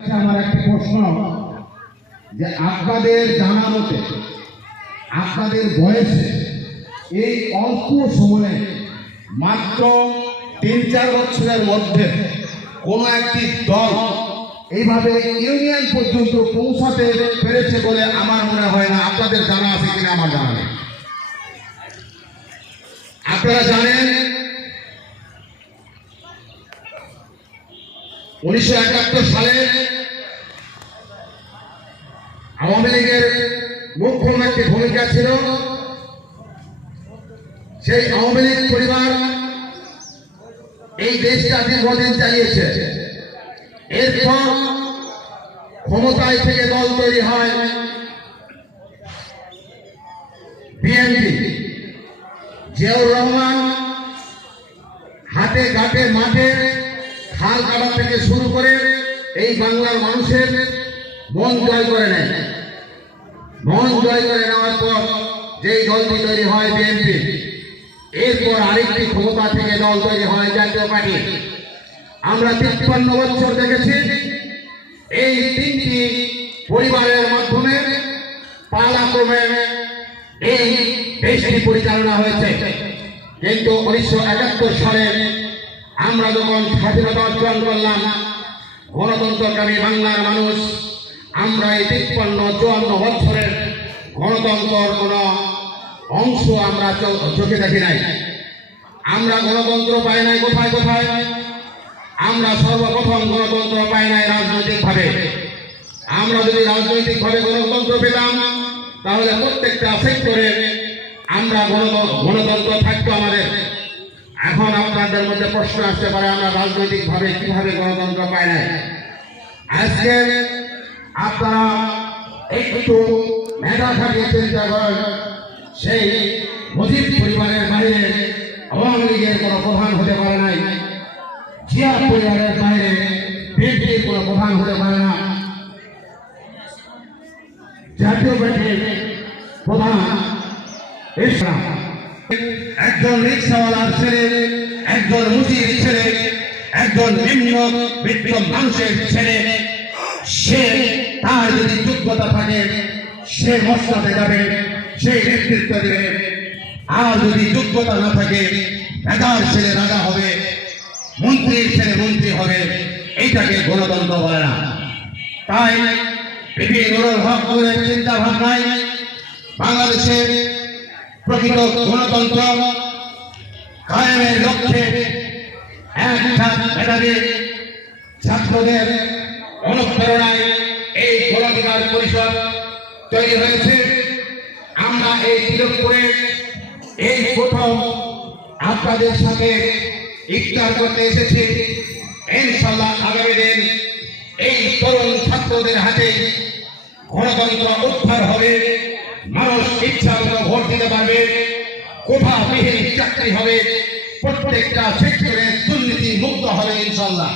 আমার একটি প্রশ্ন যে আপনাদের জানা মতে আপনাদের বয়সে এই অল্প সময়ে মাত্র 3-4 বছরের মধ্যে কোনো একটি দল এইভাবে ইউনিয়ন পর্যন্ত পৌঁছাতে পেরেছে বলে আমার মনে হয় না। আপনাদের জানা আছে কিনা আমার জানা নেই। আপনারা জানেন 1971 সালে আওয়ামী লীগের মুখ্য একটি ভূমিকা ছিল। সেই আওয়ামী লীগ পরিবার এই দেশটা দীর্ঘদিন চালিয়েছে। এরপর ক্ষমতায় থেকে দল তৈরি হয় বিএনপি। জিয়াউর রহমান হাটে ঘাটে মাঠে খাল কাটা থেকে শুরু করে এই বাংলার মানুষের মন জয় করে নেয়। মন জয় করে নেওয়ার পর যেই দলটি তৈরি হয় বিএনপি, এরপর আরেকটি ক্ষমতা থেকে দল তৈরি হয় জাতীয় পার্টি। আমরা 53 বছর দেখেছি এই তিনটি পরিবারের মাধ্যমে পালাক্রমে এই দেশটি পরিচালনা হয়েছে। কিন্তু 1971 সালে আমরা যখন স্বাধীনতা অর্জন করলাম, গণতন্ত্রকামী বাংলার মানুষ আমরা এই 53-54 বছরের গণতন্ত্রের কোনো অংশ আমরা চোখে দেখি নাই। আমরা গণতন্ত্র পাই নাই কোথায় কোথায়। আমরা সর্বপ্রথম গণতন্ত্র পাই নাই রাজনৈতিকভাবে। আমরা যদি রাজনৈতিকভাবে গণতন্ত্র পেতাম তাহলে প্রত্যেকটা সেক্টরে আমরা গণতন্ত্র থাকতো আমাদের। এখন আপনাদের মধ্যে প্রশ্ন আসতে পারে আমরা রাজনৈতিকভাবে কিভাবে গণতন্ত্র পাই নাই। আজকে আপনারা একটু মেধা খাটিয়ে চিন্তা করেন, সেই মুজিব পরিবারের বাইরে আওয়ামী লীগের কোনো প্রধান হতে পারে নাই, জিয়া পরিবারের বাইরে বিএনপির কোনো প্রধান হতে পারে না, জাতীয় পার্টির প্রধান একজন রিক্সাওয়ালার ছেলে, একজন মুজির ছেলে, একজন নিম্ন বৃত্ত মানুষের ছেলে, সে তার যদি যোগ্যতা থাকে সে মসলাতে যাবে, সেই নেতৃত্ব দেবে। আর যদি যোগ্যতা না থাকে রাজার ছেলে রাজা হবে, মন্ত্রীর ছেলে মন্ত্রী হবে, এইটাকে গণতন্ত্র বলে না। তাই বিভিন্ন চিন্তা ভাবনায় বাংলাদেশের প্রকৃত গণতন্ত্র কায়েমের লক্ষ্যে একটা মেধাবী ছাত্রদের অনুপ্রেরণায় এই গণাধিকার পরিষদ তৈরি হয়েছে। আমরা এই তিলকপুরে এই প্রথম আপনাদের সাথে ইফতার করতে এসেছি। ইনশাআল্লাহ আগামী দিন এই তরুণ ছাত্রদের হাতে গণতন্ত্র উদ্ধার হবে, মানুষ ইচ্ছা মতো ভোট দিতে পারবে, কোঠাবিহীন চাকরি হবে, প্রত্যেকটা সেক্টরে দুর্নীতি মুক্ত হবে ইনশাআল্লাহ।